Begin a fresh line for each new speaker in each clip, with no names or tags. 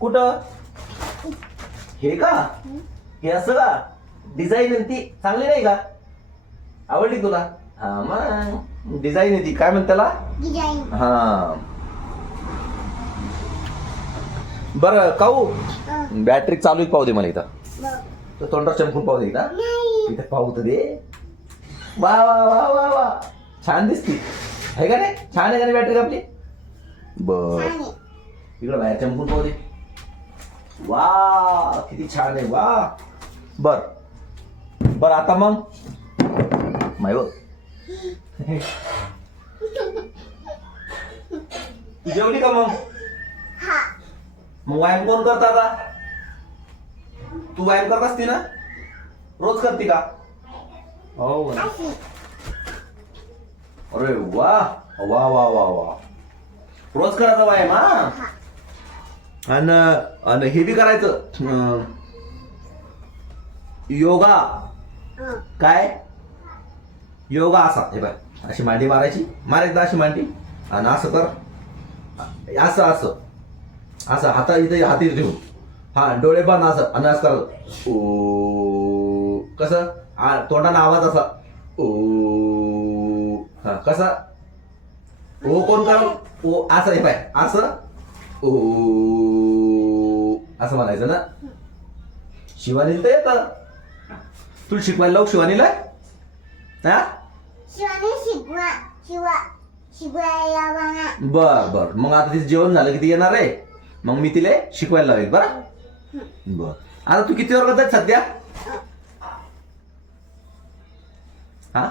कुठं? हे का? हे असं का? डिझाईन आहे ती चांगली नाही का? आवडली तुला? हा मग डिझाईन आहे ती. काय म्हणते त्याला? हा. बर काऊ? बॅटरी चालू पाहू दे मला इथं. तो तोंडावर चमकून पाहू दे का इथं पाहू तर दे. वा वा वा वा वा. छान दिसती. आहे का नाही? छान आहे का नाही बॅटरी आपली? बर. इकडं बाहेर चमकून पाहू दे. वा किती छान आहे वा. बर. बर आता मग? माय बघ. तू जेवली का मग? मग व्यायाम कोण करत आता? तू व्यायाम करत असती ना? रोज करते का? हो? अरे वा. वा वा वा वा. रोज करायचा व्यायाम हा? आणि आणि हे बी करायचं योगा. काय? योगा असा हे बाय अशी मांडी मारायची मार एकदा अशी मांडी आणि असं कर. असं असं. असं हाता इथे हाती ठेवून. हा डोळे बंद असं आणि असं कर. ओ कसं? तोंडानं आवाज असा. ओ हा कसा? ओ कोण कर? ओ असं हे पाय. असं ओ असं म्हणायचं ना? शिवानीला तर येतं. तुला शिकवायला लावू शिवानीला? हा? बर बर. मग आता तिचं जेवण झालं की ती येणार आहे? मग मी तिला शिकवायला लावेल बरं? बर. आता तू किती वर्गात आहे सध्या? हा?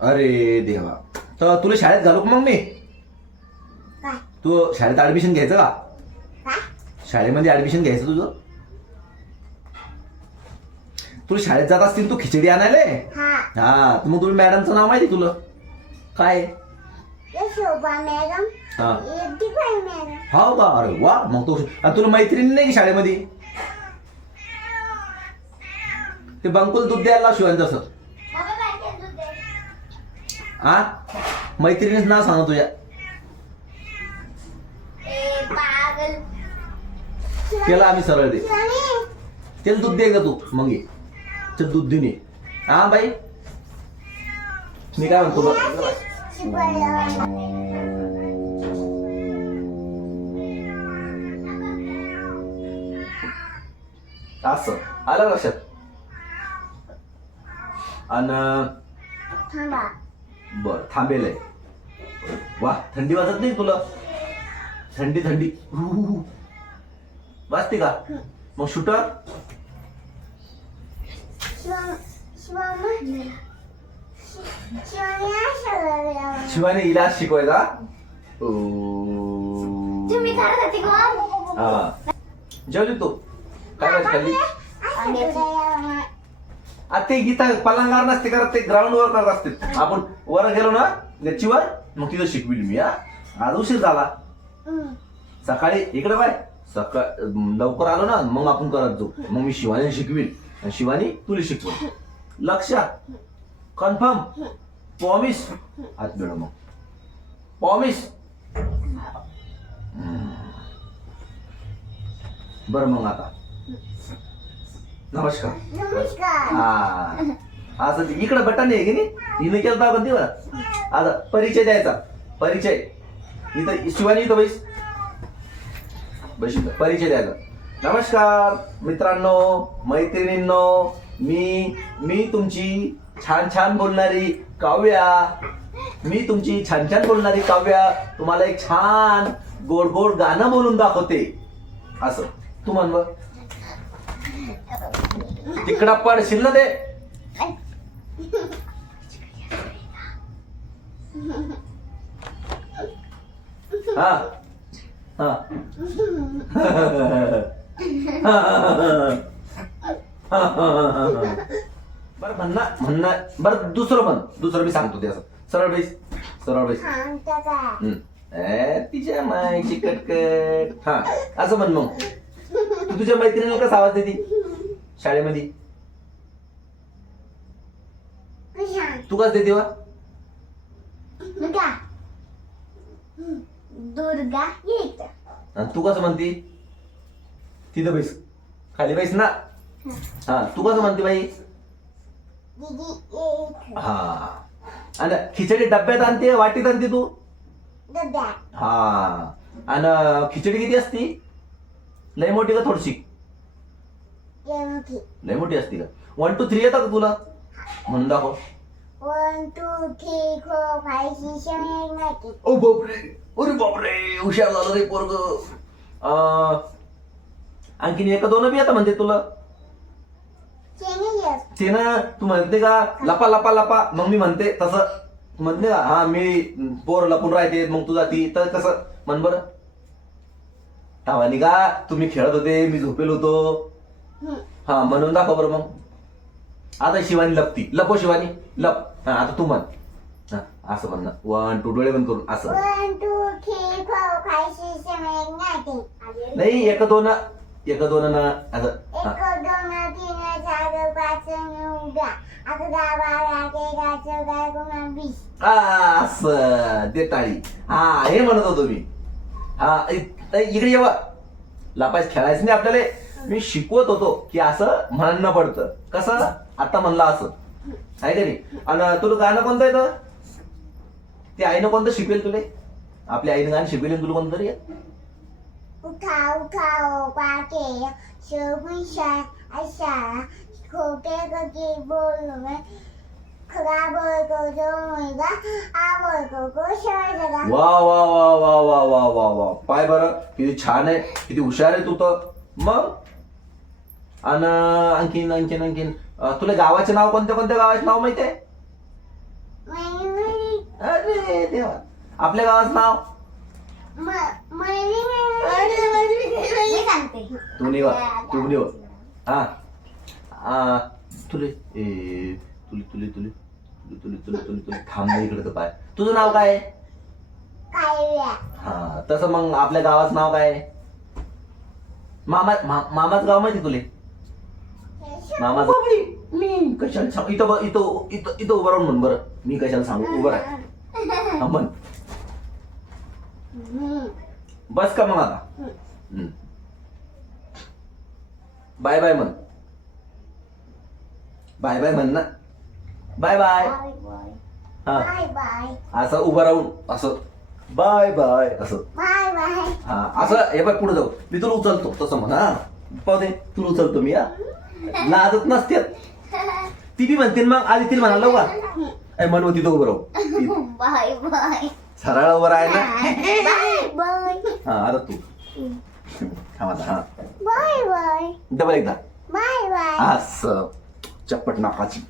अरे देवा. तर तुला शाळेत घालू का मग मी? तू शाळेत ऍडमिशन घ्यायचं का? शाळेमध्ये ऍडमिशन घ्यायचं तुझं? तुला शाळेत जात असतील तू खिचडी आणायला? हा. तर मग तुला मॅडमचं नाव माहिती तुला. काय? आहे? हा. हो का अरे वा मग तू आणि तुला मैत्रिणी नाही की शाळेमध्ये? ते बंकुल दूध द्यायला शिवाय तसं. हा मैत्रिणीच नाव सांग तुझ्या. त्याला आम्ही सरळ दे. त्याला दूध दे का तू. मग ये. चल दूध देऊन ये. हा बाई. मी काय म्हणतो बघ असं. आलं लक्षात? आणि बर थांबेल आहे वा थंडी वाजत नाही तुला? थंडी थंडी. वाजते का? मग शूटर? शिवाने इलाज शिकवायचा जेवली तू? काय आता ते गीता पलंगावर नसते करत ते ग्राउंड वर करत असते आपण वर गेलो ना गच्चीवर मग तिथं शिकविल मी हा. आज उशीर झाला. सकाळी इकडे बाय सकाळ लवकर आलो ना मग आपण करत जाऊ. मग मी शिवानी शिकवील शिवानी तुला शिकवेल लक्षात कन्फर्म. पॉमिस हात मिळव मग. पॉमिस बर मग आता. नमस्कार.
नमस्कार.
हा. असं इकडं बटन आहे की नाही? हिने केलं दाखवून दे बरं. आता परिचय द्यायचा. परिचय. इथं शिवानी इथं बैस. बैस इथं. परिचय द्यायचा. नमस्कार मित्रांनो मैत्रिणींनो मी मी तुमची छान छान बोलणारी काव्या. मी तुमची छान छान बोलणारी काव्या. तुम्हाला एक छान गोड गोड गाणं बोलून दाखवते. असं. तू म्हण बरं. तिकडा पडशील ना ते हा. हा. बर म्हणणं म्हणणं. बरं दुसरं म्हण. दुसरं मी सांगतो ते असं. सरळ बेस. सरळ बेस. हम्म. ए, तिच्या मायची कटकट. हा. असं म्हण मग. तू तुझ्या मैत्रिणीला कसा आवाज देते? शाळेमध्ये. तू कस देते वा
दुर्गा ये इथं.
आणि तू कसं म्हणती? तिथं बैस. खाली बैस ना. हा. तू कसं म्हणते बाई?
दीदी ये इथं.
हा. आणि खिचडी डब्यात आणते वाटीत आणते तू? हा. आणि खिचडी किती असती? लय मोठी का थोडीशी? लय मोठी. असती का? वन टू थ्री येतं का तुला? म्हणून दाखव.
One two three four five six seven eight nine ten
ओ बापरे! अरे बापरे! हुशार झालं रे पोरग. आणखीन एक दोन बी आता म्हणते तुला? ते ना तू म्हणते का? लपा लपा लपा. मग मी म्हणते तसं. तू म्हणते का हा मी पोर लपून राहते मग तू जाती. तर कसं? म्हण बरं. का तुम्ही खेळत होते मी झोपेल होतो. हा म्हणून दाखव बरं मग. आता शिवानी लपती. लपो शिवानी. लप. हा आता तू म्हण. हा असं म्हण ना. वन टू डोळे बंद करून असं. नाही एक दोन एक दोन ना असं
एक
हा. आ, असं. ते टाळी. हा हे म्हणत होतो मी. हा इ- इकडे येवा लापायच खेळायचं नाही आपल्याला. मी शिकवत होतो की असं म्हणणं पडतं. कसं? आता म्हणलं असं. आहे का नाही? आणि तुला गाणं कोणतं येतं ते आईनं कोणतं शिकवेल तुले? आपल्या आईनं गाणं शिकवेल तुला कोणतं तरी?
उठा उठा पाके शोभूषण अशा खोटे कधी बोलू खरा बोलतो जो मुलगा आ बोलतो को शोधगा
वा वा वा वा वा वा वा वा पाय बरं. किती छान आहे. किती हुशार आहे तू तर. मग? आणि आणखीन आणखीन आणखीन. तुला गावाचे नाव कोणत्या कोणत्या गावाचे नाव माहिती आहे? अरे देवा. आपल्या गावाचं नाव?
म- मैनी मैनी. मी सांगते.
तू निव तू निव हा. आ, तुले ए तुले तुले तुले तुले तुले तुले तुले तुले. थांब इकडे तर पाय. तुझं नाव काय आहे?
काय
हा तसं मग आपल्या गावाचं नाव काय आहे? मामा मामाचं गाव माहिती तुले? मामाचं मी कशाला सांगू? इथं ब- इथं इथं इथं उभं राहून म्हण बरं. मी कशाला सांगू? उभं राह. हा, म्हण. बस का मग आता? हम्म. बाय बाय म्हण. बाय बाय म्हण ना. Bye bye.
बाय बाय
हा.
बाय बाय
असं उभं राहून असं. बाय बाय असं.
Bye bye.
हा असं हे बाय पुढे जाऊ. मी तुला उचलतो तसं म्हणा पाहू दे तुला उचलतो मी हा. लाजत नसते ती बी म्हणते ना मग आधी तिला म्हणाल का? ऐ म्हणू तिथं उभं राहू
बाय बाय.
सरळ उभं ना
बाय
हा आता तू. थांब हा.
Bye bye.
डबल एकदा.
Bye bye.
असं. चप्पट नाकाची.